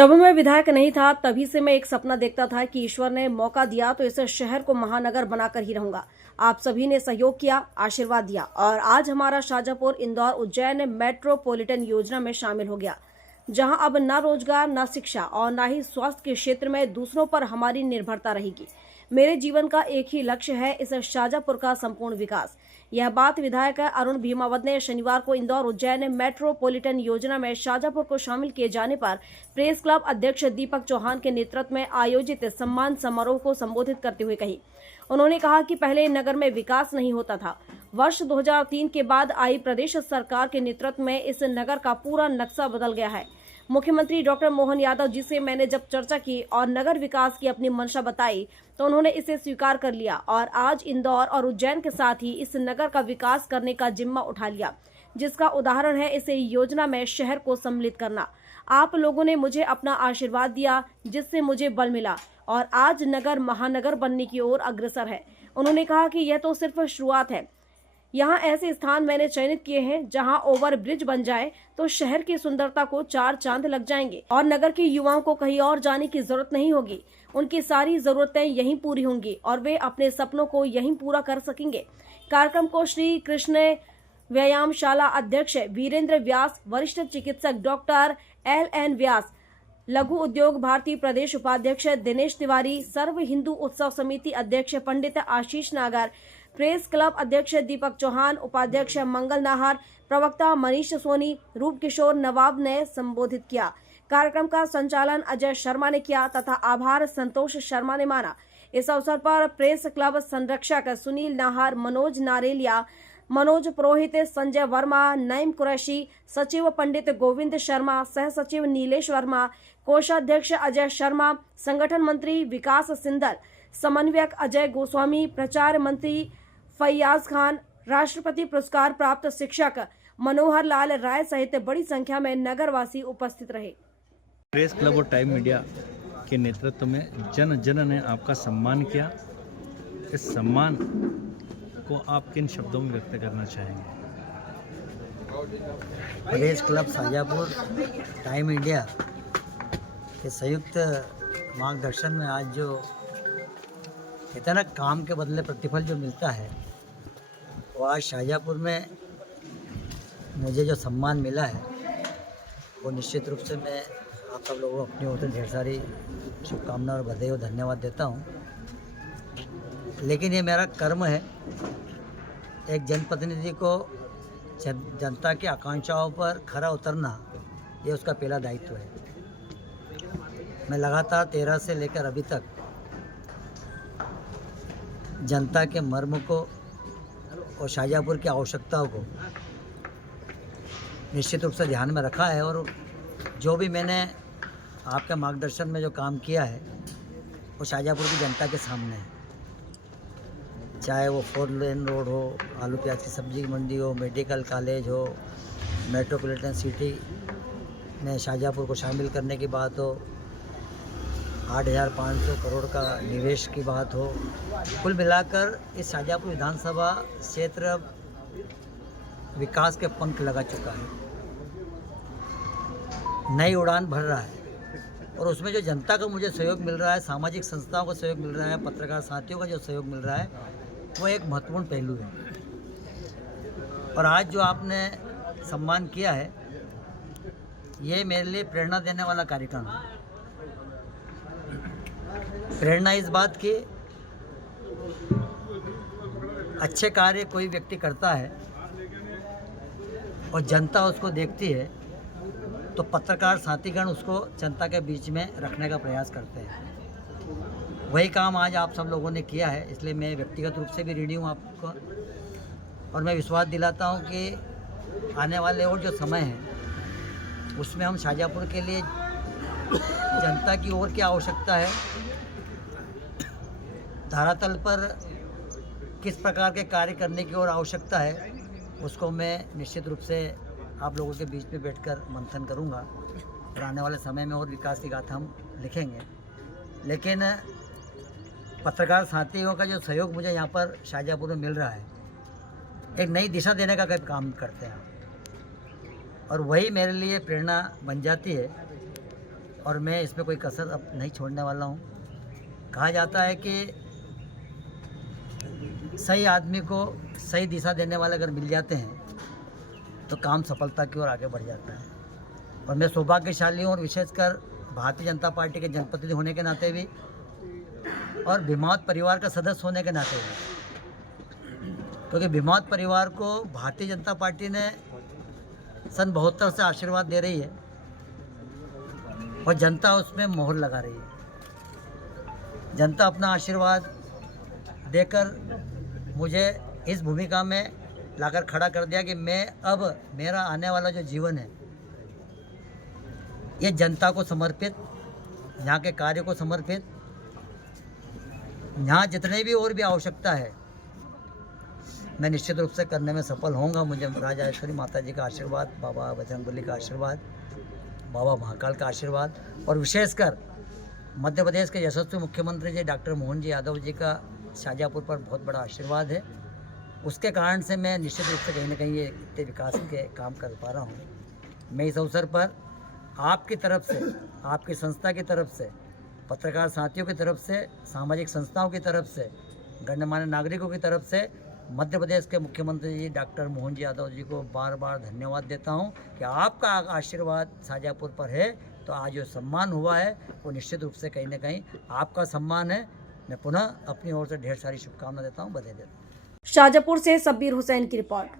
जब मैं विधायक नहीं था तभी से मैं एक सपना देखता था कि ईश्वर ने मौका दिया तो इस शहर को महानगर बनाकर ही रहूंगा। आप सभी ने सहयोग किया, आशीर्वाद दिया और आज हमारा शाजापुर इंदौर उज्जैन मेट्रोपॉलिटन योजना में शामिल हो गया, जहां अब न रोजगार, न शिक्षा और न ही स्वास्थ्य के क्षेत्र में दूसरों पर हमारी निर्भरता रहेगी। मेरे जीवन का एक ही लक्ष्य है, इस शाजापुर का संपूर्ण विकास। यह बात विधायक अरुण भीमावत ने शनिवार को इंदौर उज्जैन मेट्रोपॉलिटन योजना में शाजापुर को शामिल किए जाने पर प्रेस क्लब अध्यक्ष दीपक चौहान के नेतृत्व में आयोजित सम्मान समारोह को संबोधित करते हुए कही। उन्होंने कहा कि पहले नगर में विकास नहीं होता था। वर्ष 2003 के बाद आई प्रदेश सरकार के नेतृत्व में इस नगर का पूरा नक्शा बदल गया है। मुख्यमंत्री डॉक्टर मोहन यादव जी से मैंने जब चर्चा की और नगर विकास की अपनी मंशा बताई तो उन्होंने इसे स्वीकार कर लिया और आज इंदौर और उज्जैन के साथ ही इस नगर का विकास करने का जिम्मा उठा लिया, जिसका उदाहरण है इस योजना में शहर को सम्मिलित करना। आप लोगों ने मुझे अपना आशीर्वाद दिया, जिससे मुझे बल मिला और आज नगर महानगर बनने की ओर अग्रसर है। उन्होंने कहा कि यह तो सिर्फ शुरुआत है। यहाँ ऐसे स्थान मैंने चयनित किए हैं जहाँ ओवर ब्रिज बन जाए तो शहर की सुंदरता को चार चांद लग जाएंगे और नगर के युवाओं को कहीं और जाने की जरूरत नहीं होगी। उनकी सारी जरूरतें यहीं पूरी होंगी और वे अपने सपनों को यहीं पूरा कर सकेंगे। कार्यक्रम को श्री कृष्ण व्यायामशाला अध्यक्ष वीरेंद्र व्यास, वरिष्ठ चिकित्सक डॉक्टर LN व्यास, लघु उद्योग भारती प्रदेश उपाध्यक्ष दिनेश तिवारी, सर्व हिंदू उत्सव समिति अध्यक्ष पंडित आशीष नागर, प्रेस क्लब अध्यक्ष दीपक चौहान, उपाध्यक्ष मंगल नाहर, प्रवक्ता मनीष सोनी, रूप किशोर नवाब ने संबोधित किया। कार्यक्रम का संचालन अजय शर्मा ने किया तथा आभार संतोष शर्मा ने माना। इस अवसर पर प्रेस क्लब संरक्षक सुनील नाहर, मनोज नारेलिया, मनोज पुरोहित, संजय वर्मा, नईम कुरैशी, सचिव पंडित गोविंद शर्मा, सह सचिव नीलेश वर्मा, कोषाध्यक्ष अजय शर्मा, संगठन मंत्री विकास सिंदल, समन्वयक अजय गोस्वामी, प्रचार मंत्री फैयाज खान, राष्ट्रपति पुरस्कार प्राप्त शिक्षक मनोहर लाल राय सहित बड़ी संख्या में नगरवासी उपस्थित रहे। प्रेस क्लब और टाइम मीडिया के नेतृत्व में जन जन ने आपका सम्मान किया। इस सम्मान को आप किन शब्दों में व्यक्त करना चाहेंगे? Press club Shajapur, time India के संयुक्त मार्गदर्शन में आज जो इतना काम के बदले प्रतिफल जो मिलता है, वो आज शाजापुर में मुझे जो सम्मान मिला है वो निश्चित रूप से मैं आप सब लोगों को अपनी ओर से ढेर सारी शुभकामनाएं और बधाई और धन्यवाद देता हूँ। लेकिन ये मेरा कर्म है, एक जनप्रतिनिधि को जनता की आकांक्षाओं पर खरा उतरना, ये उसका पहला दायित्व है। मैं लगातार 13 से लेकर अभी तक जनता के मर्म को और शाजापुर की आवश्यकताओं को निश्चित रूप से ध्यान में रखा है और जो भी मैंने आपके मार्गदर्शन में जो काम किया है वो शाजापुर की जनता के सामने है। चाहे वो 4 लेन रोड हो, आलू प्याज की सब्जी मंडी हो, मेडिकल कॉलेज हो, मेट्रोपॉलिटन सिटी में शाजापुर को शामिल करने की बात हो, 8,500 करोड़ का निवेश की बात हो, कुल मिलाकर इस शाजापुर विधानसभा क्षेत्र विकास के पंख लगा चुका है, नई उड़ान भर रहा है और उसमें जो जनता का मुझे सहयोग मिल रहा है, सामाजिक संस्थाओं का सहयोग मिल रहा है, पत्रकार साथियों का जो सहयोग मिल रहा है, वो एक महत्वपूर्ण पहलू है। और आज जो आपने सम्मान किया है, ये मेरे लिए प्रेरणा देने वाला कार्यक्रम है। प्रेरणा इस बात की, अच्छे कार्य कोई व्यक्ति करता है और जनता उसको देखती है तो पत्रकार साथीगण उसको जनता के बीच में रखने का प्रयास करते हैं। वही काम आज आप सब लोगों ने किया है, इसलिए मैं व्यक्तिगत रूप से भी ऋणी हूँ आपको और मैं विश्वास दिलाता हूँ कि आने वाले और जो समय है उसमें हम शाजापुर के लिए जनता की ओर क्या आवश्यकता है, धरातल पर किस प्रकार के कार्य करने की ओर आवश्यकता है, उसको मैं निश्चित रूप से आप लोगों के बीच में बैठकर मंथन करूंगा और आने वाले समय में और विकास की गाथा हम लिखेंगे। लेकिन पत्रकार साथियों का जो सहयोग मुझे यहाँ पर शाजापुर में मिल रहा है, एक नई दिशा देने का काम करते हैं और वही मेरे लिए प्रेरणा बन जाती है और मैं इसमें कोई कसर अब नहीं छोड़ने वाला हूँ। कहा जाता है कि सही आदमी को सही दिशा देने वाले अगर मिल जाते हैं तो काम सफलता की ओर आगे बढ़ जाता है। और मैं सौभाग्यशाली हूँ, और विशेषकर भारतीय जनता पार्टी के जनप्रतिनिधि होने के नाते भी और भीमावत परिवार का सदस्य होने के नाते भी, क्योंकि भीमावत परिवार को भारतीय जनता पार्टी ने सन 72 से आशीर्वाद दे रही है और जनता उसमें मोहर लगा रही है। जनता अपना आशीर्वाद देकर मुझे इस भूमिका में लाकर खड़ा कर दिया कि मैं अब मेरा आने वाला जो जीवन है ये जनता को समर्पित, यहाँ के कार्य को समर्पित, यहाँ जितने भी और भी आवश्यकता है मैं निश्चित रूप से करने में सफल होऊंगा। मुझे राजराजेश्वरी माता जी का आशीर्वाद, बाबा बजरंगबली का आशीर्वाद, बाबा महाकाल का आशीर्वाद और विशेषकर मध्य प्रदेश के यशस्वी मुख्यमंत्री जी डॉक्टर मोहन जी यादव जी का शाजापुर पर बहुत बड़ा आशीर्वाद है। उसके कारण से मैं निश्चित रूप से कहीं ना कहीं ये इतने विकास के काम कर पा रहा हूँ। मैं इस अवसर पर आपकी तरफ से, आपकी संस्था की तरफ से, पत्रकार साथियों की तरफ से, सामाजिक संस्थाओं की तरफ से, गणमान्य नागरिकों की तरफ से मध्य प्रदेश के मुख्यमंत्री जी डॉक्टर मोहन जी यादव जी को बार बार धन्यवाद देता हूं कि आपका आशीर्वाद शाजापुर पर है तो आज जो सम्मान हुआ है वो निश्चित रूप से कहीं ना कहीं आपका सम्मान है। मैं पुनः अपनी ओर से ढेर सारी शुभकामनाएं देता हूं, बधाई देता हूं। शाजापुर से शब्बीर हुसैन की रिपोर्ट।